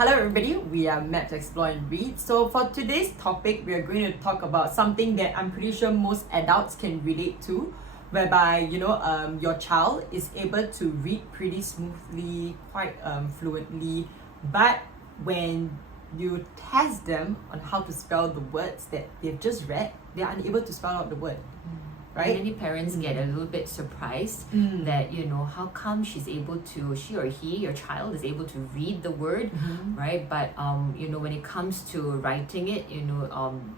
Hello everybody, we are Map to Explore and Read. So for today's topic, we are going to talk about something that I'm pretty sure most adults can relate to, whereby your child is able to read pretty smoothly, quite fluently, but when you test them on how to spell the words that they've just read, they are unable to spell out the word. Right? Many parents get a little bit surprised that how come she or he, your child is able to read the word, right? But when it comes to writing it,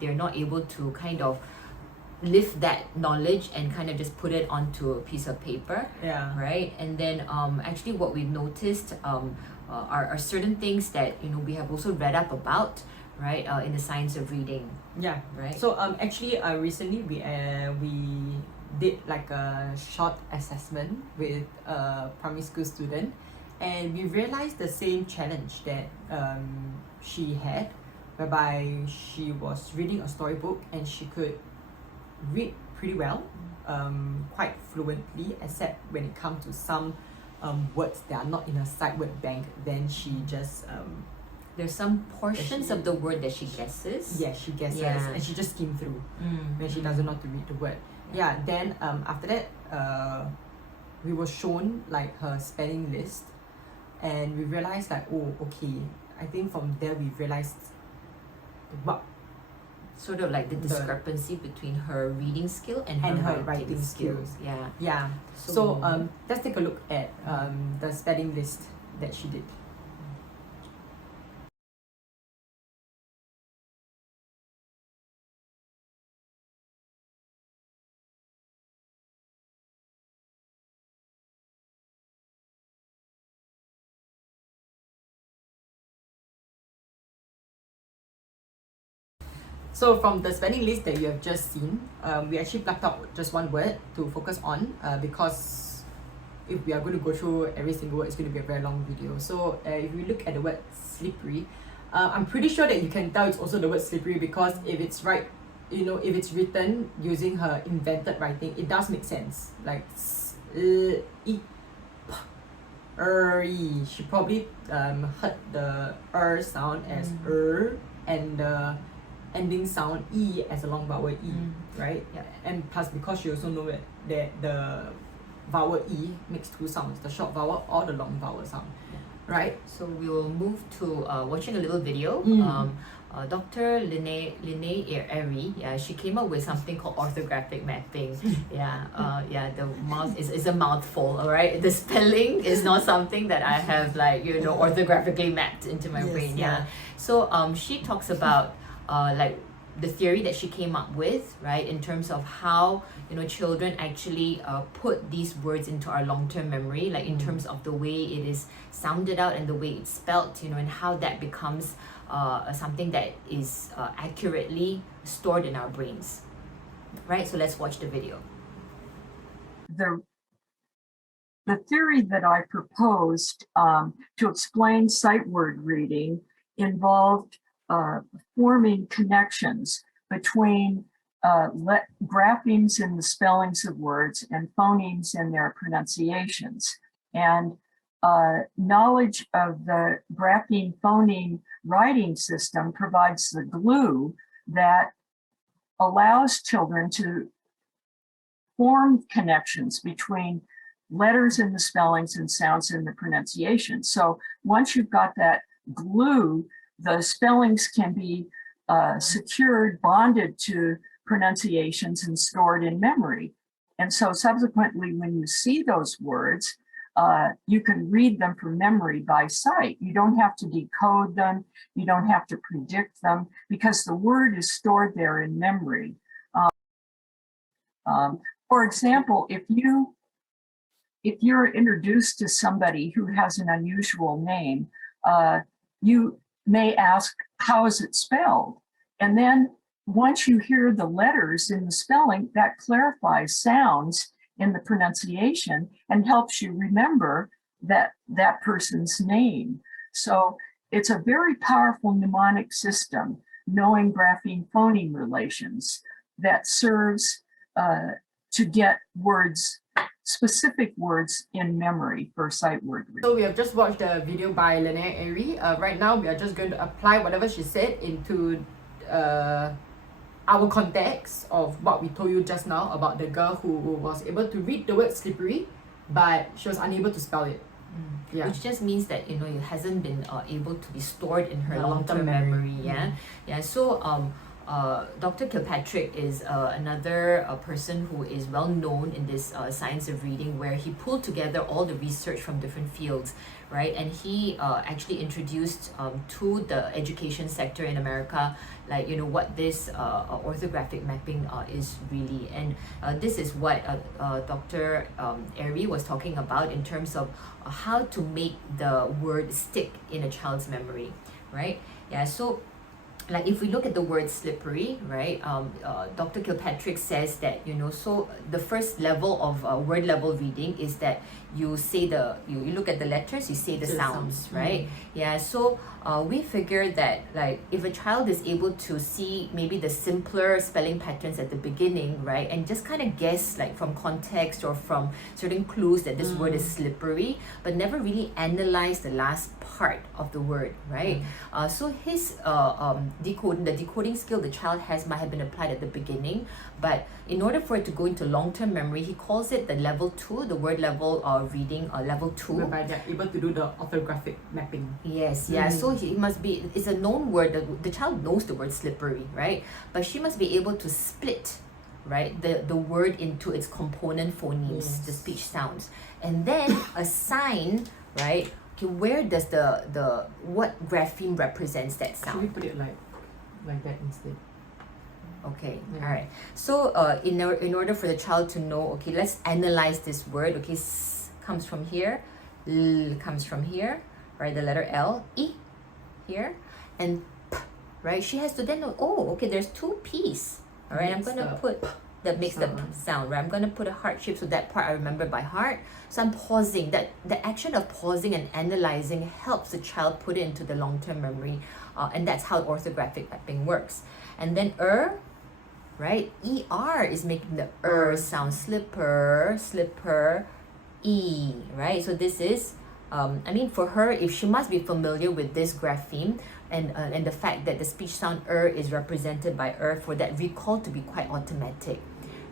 they're not able to kind of lift that knowledge and kind of just put it onto a piece of paper, right? And then actually what we've noticed are certain things that we have also read up about, right, in the science of reading. Yeah. Right. So actually recently we did like a short assessment with a primary school student, and we realized the same challenge that she had, whereby she was reading a storybook and she could read pretty well, quite fluently, except when it comes to some words that are not in a sight word bank, then she just there's some portions of the word that she guesses. yeah, she guesses, Yeah. and she just skim through when she doesn't know how to read the word. Yeah, then after that we were shown like her spelling list, and we realized like, oh, okay, I think from there we realized what Sort of like the discrepancy between her reading skill and her writing writing skills. skills. Yeah. So let's take a look at the spelling list that she did. So from the spelling list that you have just seen, we actually plucked out just one word to focus on, because if we are going to go through every single word, it's going to be a very long video. So if we look at the word slippery, I'm pretty sure that you can tell it's also the word slippery, because if it's if it's written using her invented writing, it does make sense. Like she probably heard the sound as and the ending sound e as a long vowel e, right? Yeah. And plus, because she also know that the vowel e makes two sounds, the short vowel or the long vowel sound, right? So we will move to watching a little video. Dr. Linnea Airy, she came up with something called orthographic mapping. The mouth is a mouthful, all right? The spelling is not something that I have orthographically mapped into my brain. So she talks about like the theory that she came up with, right, in terms of how children actually put these words into our long-term memory, like in terms of the way it is sounded out and the way it's spelt, and how that becomes something that is accurately stored in our brains, right? So let's watch the video. The theory that I proposed to explain sight word reading involved forming connections between graphemes in the spellings of words and phonemes in their pronunciations. And knowledge of the grapheme phoneme writing system provides the glue that allows children to form connections between letters in the spellings and sounds in the pronunciation. So once you've got that glue, the spellings can be secured, bonded to pronunciations and stored in memory. And so subsequently, when you see those words, you can read them from memory by sight. You don't have to decode them. You don't have to predict them, because the word is stored there in memory. For example, if you're introduced to somebody who has an unusual name, you may ask, how is it spelled? And then once you hear the letters in the spelling, that clarifies sounds in the pronunciation and helps you remember that person's name. So it's a very powerful mnemonic system, knowing grapheme phoneme relations, that serves to get words specific words in memory for sight word reading. So we have just watched the video by Linnea Airy. Right now we are just going to apply whatever she said into our context of what we told you just now about the girl who was able to read the word slippery, but she was unable to spell it. Yeah. Which just means that it hasn't been able to be stored in her The long-term long-term memory. memory. So Dr. Kilpatrick is another person who is well known in this science of reading, where he pulled together all the research from different fields, right? And he actually introduced to the education sector in America, like what this orthographic mapping is really. And this is what Dr. Airy was talking about in terms of how to make the word stick in a child's memory, right? So like if we look at the word slippery, right, Dr. Kilpatrick says that so the first level of word level reading is that you say you look at the letters, you say the sounds, right? So we figured that like if a child is able to see maybe the simpler spelling patterns at the beginning, right, and just kind of guess like from context or from certain clues that this word is slippery, but never really analyze the last part of the word, right? So his the decoding skill the child has might have been applied at the beginning, but in order for it to go into long-term memory, he calls it the level 2, the word level reading level 2, whereby they're able to do the orthographic mapping. Yes, so he must be, it's a known word, the child knows the word slippery, right? But she must be able to split, right, the word into its component phonemes, the speech sounds, and then assign, right, where does the what grapheme represents that sound. Should we put it like that instead? Okay, all right. So in order for the child to know, okay, let's analyze this word. Okay, s comes from here, l comes from here, right? The letter L, E here, and p, right? She has to then know, oh, okay, there's two P's. All right, I'm gonna put that makes the sound, right? I'm gonna put a heart shape, so that part I remember by heart. So I'm pausing. That the action of pausing and analyzing helps the child put it into the long-term memory, and that's how orthographic mapping works. And then right? ER is making the sound, slipper, E, right? So this is, I mean, for her, if she must be familiar with this grapheme and the fact that the speech sound is represented by for that recall to be quite automatic,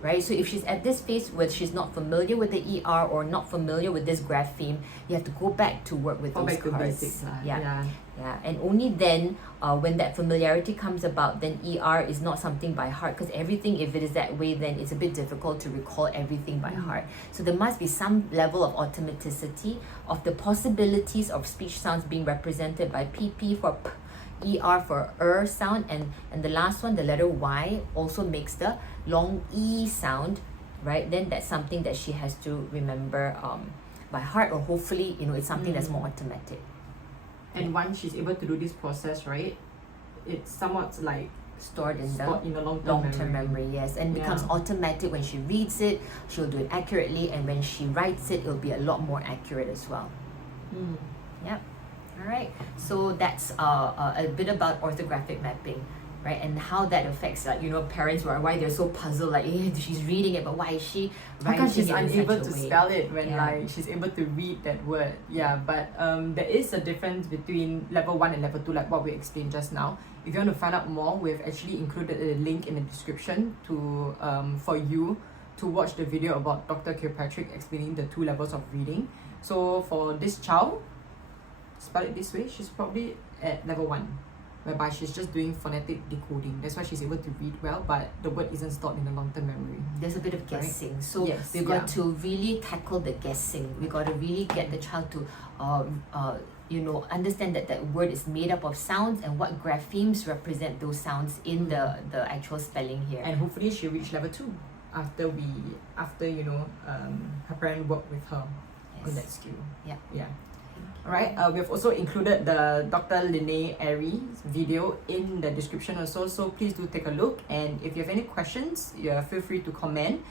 right? So if she's at this phase where she's not familiar with the ER or not familiar with this grapheme, you have to go back to work with those cards. Basics, And only then, when that familiarity comes about, then ER is not something by heart, because everything, if it is that way, then it's a bit difficult to recall everything by heart. So there must be some level of automaticity of the possibilities of speech sounds being represented by PP for P, ER for sound, and the last one, the letter Y, also makes the long E sound, right? Then that's something that she has to remember by heart, or hopefully, it's something that's more automatic. And once she's able to do this process, right, it's somewhat like stored in the long-term memory, yes, and becomes automatic. When she reads it, she'll do it accurately, and when she writes it, it'll be a lot more accurate as well. Yep. All right, so that's a bit about orthographic mapping, right, and how that affects, like, parents why they're so puzzled, like, hey, she's reading it, but why is she writing because she's it in unable such a to way? spell it when like she's able to read that word. But there is a difference between level 1 and level 2, like what we explained just now. If you want to find out more, we've actually included a link in the description to for you to watch the video about Dr. Kilpatrick explaining the 2 levels of reading. So for this child, spell it this way, she's probably at level 1, whereby she's just doing phonetic decoding. That's why she's able to read well, but the word isn't stored in the long-term memory. There's a bit of guessing, right? So yes, we've got to really tackle the guessing. We got to really get the child to understand that that word is made up of sounds and what graphemes represent those sounds in the actual spelling here. And hopefully she'll reach level 2 after her parent worked with her on that skill. Alright, we have also included the Dr. Linnea Airy video in the description also, so please do take a look, and if you have any questions, feel free to comment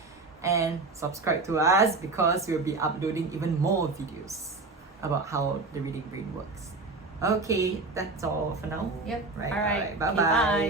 and subscribe to us, because we'll be uploading even more videos about how the reading brain works. Okay, that's all for now. Yep. Right. All right. Bye-bye. Okay, bye.